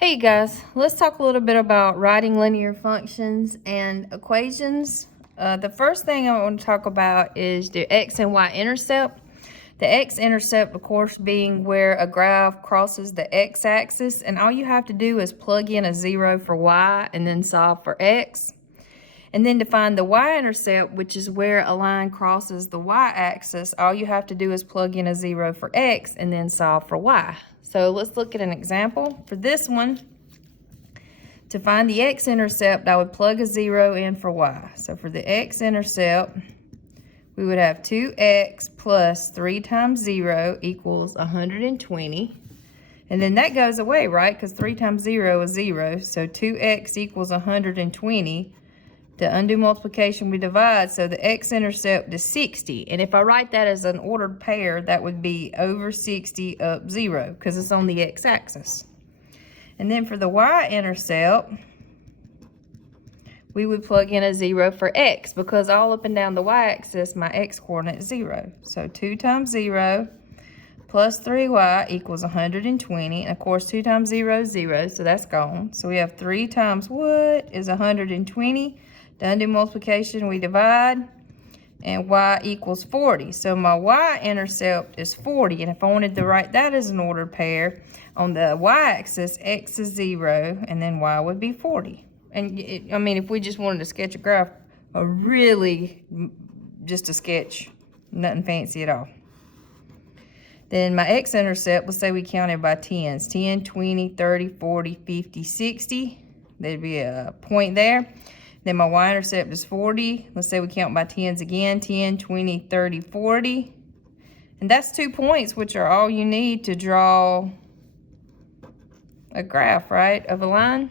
Hey guys, let's talk a little bit about writing linear functions and equations. The first thing I want to talk about is the X and Y-intercept. The X-intercept, of course, being where a graph crosses the X-axis, and all you have to do is plug in a 0 for Y and then solve for X. And then to find the Y-intercept, which is where a line crosses the Y-axis, all you have to do is plug in a 0 for X and then solve for Y. So let's look at an example. For this one, to find the X-intercept, I would plug a 0 in for Y. So for the X-intercept, we would have 2x plus 3 times 0 equals 120. And then that goes away, right? Because 3 times 0 is 0. So 2x equals 120. To undo multiplication, we divide, so the X-intercept is 60. And if I write that as an ordered pair, that would be over 60 up 0, because it's on the X-axis. And then for the Y-intercept, we would plug in a 0 for X, because all up and down the Y-axis, my X-coordinate is 0. So 2 times 0 plus 3y equals 120. And of course, 2 times 0 is 0, so that's gone. So we have 3 times what is 120. To undo multiplication, we divide, and y equals 40. So my y-intercept is 40, and if I wanted to write that as an ordered pair, on the y-axis, x is 0, and then y would be 40. And if we just wanted to sketch a graph, just a sketch, nothing fancy at all. Then my x-intercept, let's say we counted by tens, 10, 20, 30, 40, 50, 60. There'd be a point there. Then my y-intercept is 40. Let's say we count by tens again, 10, 20, 30, 40. And that's 2 points, which are all you need to draw a graph, right, of a line.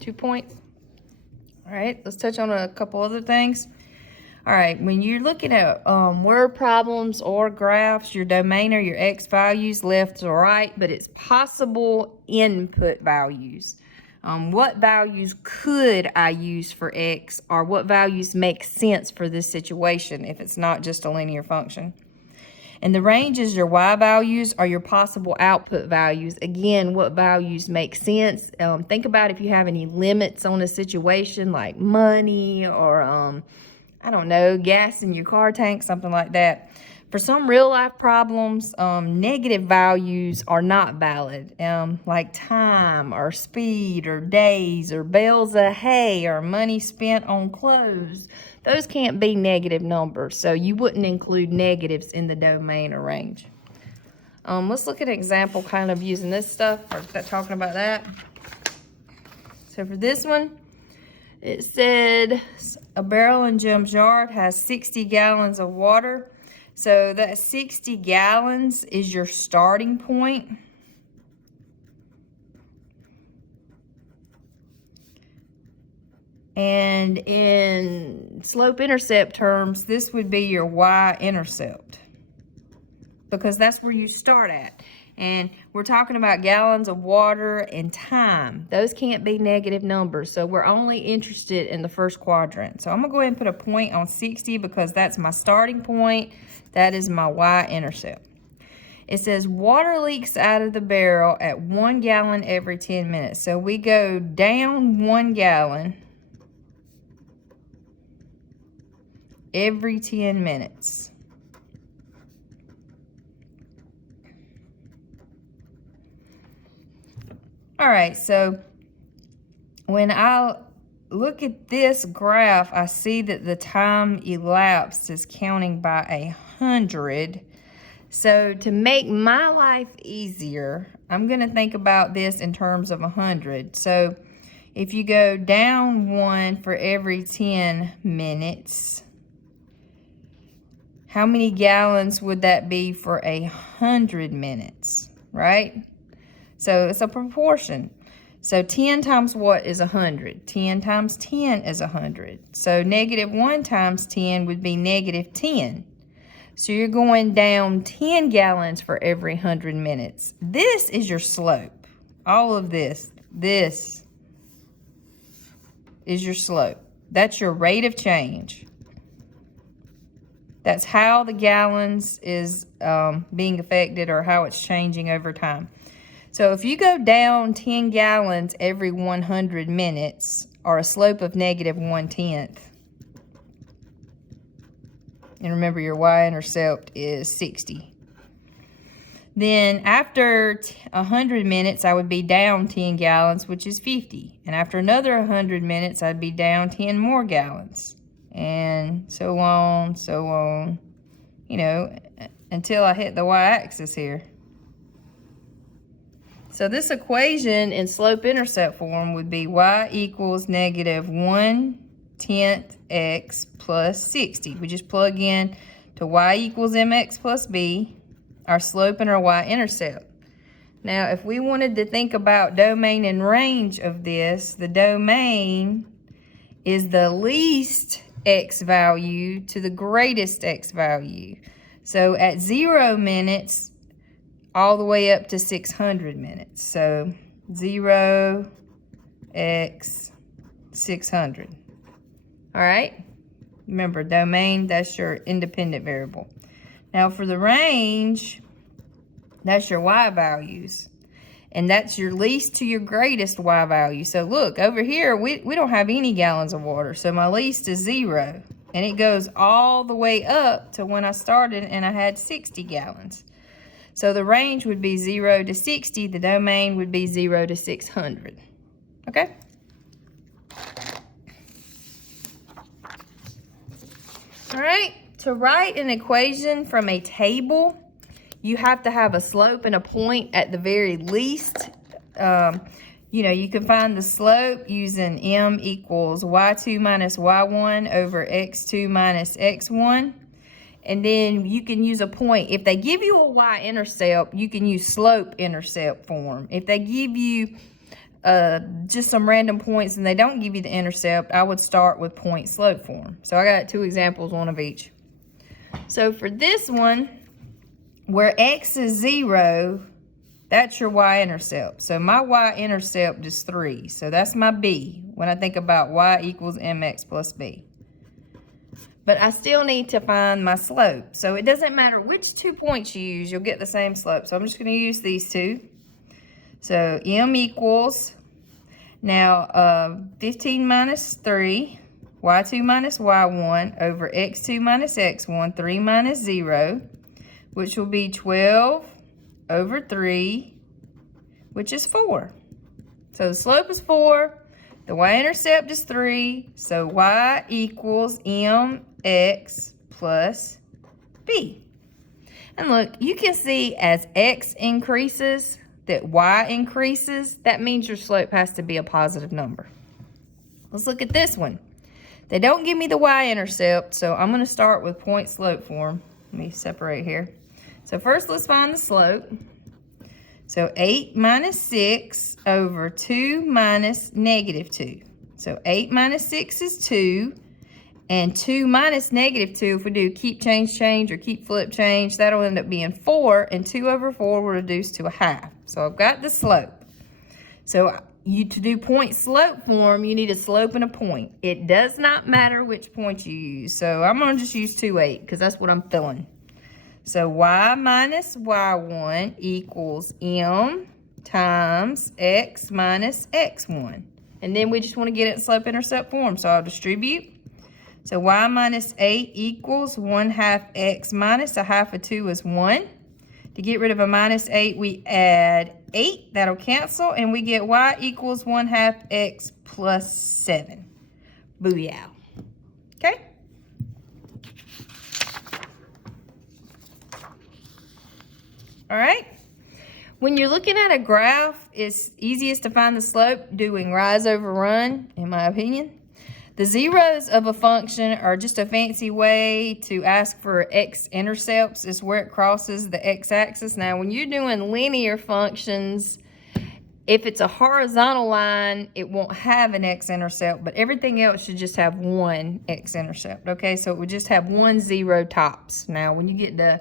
2 points. All right, let's touch on a couple other things. All right, when you're looking at word problems or graphs, your domain are your x values, left or right, but it's possible input values. What values could I use for x, or what values make sense for this situation if it's not just a linear function? And the ranges, your y values, are your possible output values. Again, what values make sense? Think about if you have any limits on a situation like money or, I don't know, gas in your car tank, something like that. For some real life problems, negative values are not valid, like time or speed or days or bales of hay or money spent on clothes. Those can't be negative numbers, so you wouldn't include negatives in the domain or range. Let's look at an example kind of using this stuff, or talking about that. So for this one, it said a barrel in Jim's yard has 60 gallons of water. So that 60 gallons is your starting point. And in slope-intercept terms, this would be your y-intercept, because that's where you start at. And we're talking about gallons of water and time. Those can't be negative numbers, so we're only interested in the first quadrant. So I'm going to go ahead and put a point on 60 because that's my starting point. That is my y-intercept. It says water leaks out of the barrel at 1 gallon every 10 minutes. So we go down 1 gallon every 10 minutes. All right, so when I look at this graph, I see that the time elapsed is counting by 100. So to make my life easier, I'm going to think about this in terms of 100. So if you go down 1 for every 10 minutes, how many gallons would that be for 100 minutes, right? So it's a proportion. So 10 times what is 100? 10 times 10 is 100. So -1 times 10 would be -10. So you're going down 10 gallons for every 100 minutes. This is your slope. All of this is your slope. That's your rate of change. That's how the gallons is being affected, or how it's changing over time. So if you go down 10 gallons every 100 minutes, or a slope of -1/10, and remember your y-intercept is 60. Then after 100 minutes, I would be down 10 gallons, which is 50. And after another 100 minutes, I'd be down 10 more gallons. And so on, you know, until I hit the y-axis here. So this equation in slope-intercept form would be y equals -1/10 x plus 60. We just plug in to y equals mx plus b, our slope and our y-intercept. Now, if we wanted to think about domain and range of this, the domain is the least x value to the greatest x value. So at 0 minutes, all the way up to 600 minutes. So 0 x 600. All right? Remember, domain, that's your independent variable. Now for the range, that's your y values. And that's your least to your greatest y value. So look, over here, we don't have any gallons of water. So my least is 0. And it goes all the way up to when I started and I had 60 gallons. So the range would be 0 to 60. The domain would be 0 to 600. Okay? All right. To write an equation from a table, you have to have a slope and a point at the very least. You know, you can find the slope using m equals y2 minus y1 over x2 minus x1. And then you can use a point. If they give you a y-intercept, you can use slope-intercept form. If they give you just some random points and they don't give you the intercept, I would start with point-slope form. So I got 2 examples, one of each. So for this one, where x is 0, that's your y-intercept. So my y-intercept is 3. So that's my b when I think about y equals mx plus b. But I still need to find my slope. So it doesn't matter which 2 points you use, you'll get the same slope. So I'm just going to use these 2. So m equals, now 15 minus 3, y2 minus y1 over x2 minus x1, 3 minus 0, which will be 12 over 3, which is 4. So the slope is 4. The y-intercept is 3. So y equals mx plus b. And look, you can see as x increases, that y increases. That means your slope has to be a positive number. Let's look at this one. They don't give me the y-intercept, so I'm going to start with point-slope form. Let me separate here. So first, let's find the slope. So 8 minus 6 over 2 minus -2. So 8 minus 6 is 2. And 2 minus -2, if we do keep change, or keep flip change, that'll end up being 4. And 2 over 4 will reduce to a half. So I've got the slope. So to do point-slope form, you need a slope and a point. It does not matter which point you use. So I'm going to just use 2/8 because that's what I'm feeling. So y minus y1 equals m times x minus x1. And then we just want to get it in slope-intercept form. So I'll distribute. So y minus 8 equals 1/2 x minus 1/2 of 2 is 1. To get rid of a minus 8, we add 8. That'll cancel. And we get y equals 1/2 x plus 7. Booyah. Okay? All right. When you're looking at a graph, it's easiest to find the slope doing rise over run, in my opinion. The zeros of a function are just a fancy way to ask for x-intercepts. It's where it crosses the x-axis. Now, when you're doing linear functions, if it's a horizontal line, it won't have an x-intercept, but everything else should just have one x-intercept, okay? So it would just have 1 0 tops. Now, when you get to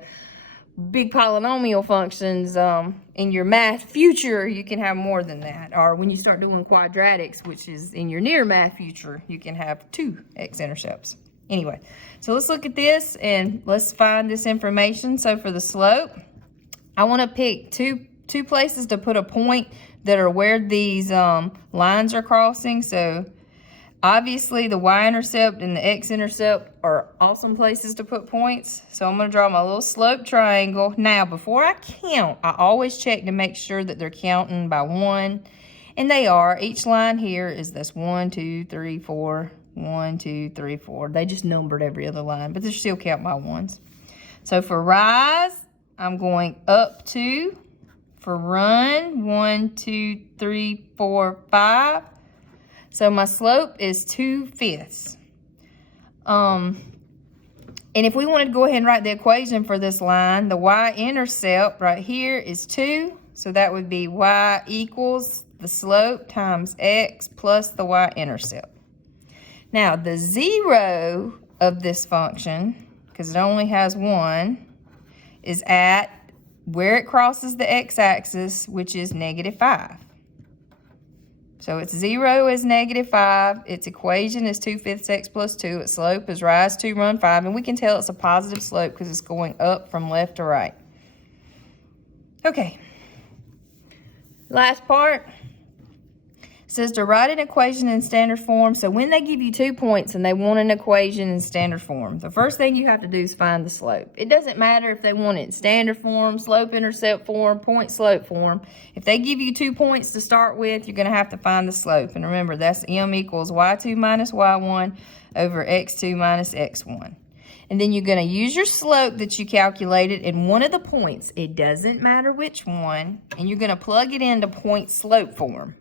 big polynomial functions in your math future, you can have more than that. Or when you start doing quadratics, which is in your near math future, you can have 2 x-intercepts. Anyway, so let's look at this and let's find this information. So for the slope, I want to pick two places to put a point that are where these lines are crossing. So obviously the y-intercept and the x-intercept are awesome places to put points. So I'm going to draw my little slope triangle. Now before I count, I always check to make sure that they're counting by 1. And they are. Each line here is this 1, 2, 3, 4. 1, 2, 3, 4. They just numbered every other line, but they're still count by 1s. So for rise, I'm going up 2. For run, 1, 2, 3, 4, 5. So my slope is 2/5. And if we wanted to go ahead and write the equation for this line, the y-intercept right here is 2. So that would be y equals the slope times x plus the y-intercept. Now, the 0 of this function, because it only has 1, is at where it crosses the x-axis, which is -5. So its 0 is -5. Its equation is 2/5 x plus 2. Its slope is rise 2, run 5. And we can tell it's a positive slope because it's going up from left to right. Okay. Last part. It says to write an equation in standard form. So when they give you 2 points and they want an equation in standard form, the first thing you have to do is find the slope. It doesn't matter if they want it in standard form, slope-intercept form, point-slope form. If they give you 2 points to start with, you're going to have to find the slope. And remember, that's m equals y2 minus y1 over x2 minus x1. And then you're going to use your slope that you calculated in one of the points. It doesn't matter which one. And you're going to plug it into point-slope form.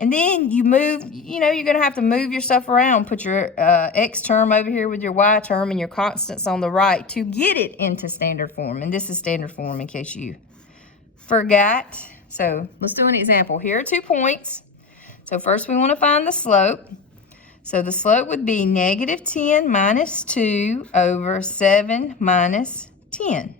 And then you move, you're going to have to move your stuff around. Put your x term over here with your y term and your constants on the right to get it into standard form. And this is standard form in case you forgot. So let's do an example. Here are 2 points. So first we want to find the slope. So the slope would be -10 minus 2 over 7 minus 10.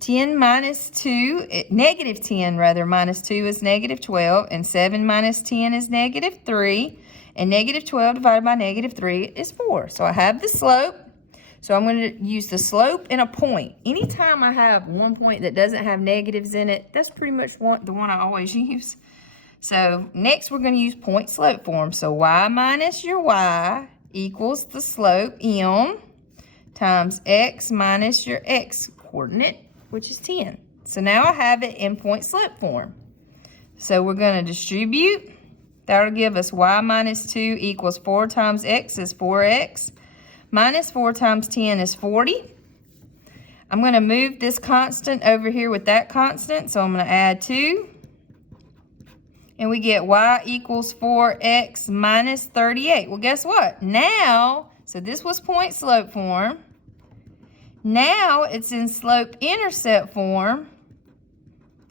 10 minus 2, -10 rather, minus 2 is -12, and 7 minus 10 is -3, and -12 divided by -3 is 4. So I have the slope. So I'm going to use the slope in a point. Anytime I have one point that doesn't have negatives in it, that's pretty much the one I always use. So next we're going to use point slope form. So y minus your y equals the slope m times x minus your x coordinate, which is 10. So now I have it in point slope form. So we're going to distribute. That'll give us y minus 2 equals 4 times x is 4x. Minus 4 times 10 is 40. I'm going to move this constant over here with that constant. So I'm going to add 2. And we get y equals 4x minus 38. Well, guess what? Now, so this was point slope form. Now it's in slope-intercept form,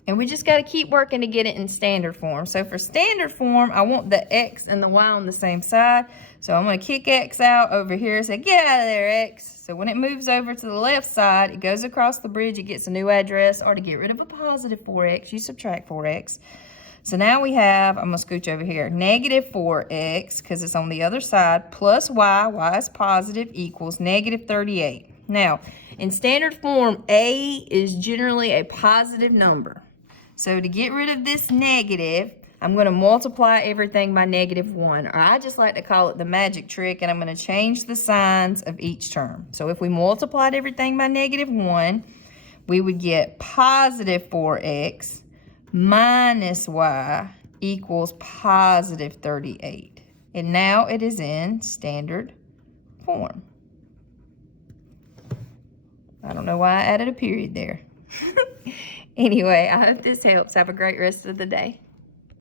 and we just got to keep working to get it in standard form. So for standard form, I want the x and the y on the same side. So I'm going to kick x out over here and say, get out of there, x. So when it moves over to the left side, it goes across the bridge, it gets a new address, or to get rid of a positive 4x, you subtract 4x. So now we have, I'm going to scooch over here, -4x, because it's on the other side, plus y is positive, equals -38. Now, in standard form, a is generally a positive number. So to get rid of this negative, I'm going to multiply everything by -1. Or I just like to call it the magic trick, and I'm going to change the signs of each term. So if we multiplied everything by -1, we would get positive 4x minus y equals positive 38. And now it is in standard form. I don't know why I added a period there. Anyway, I hope this helps. Have a great rest of the day.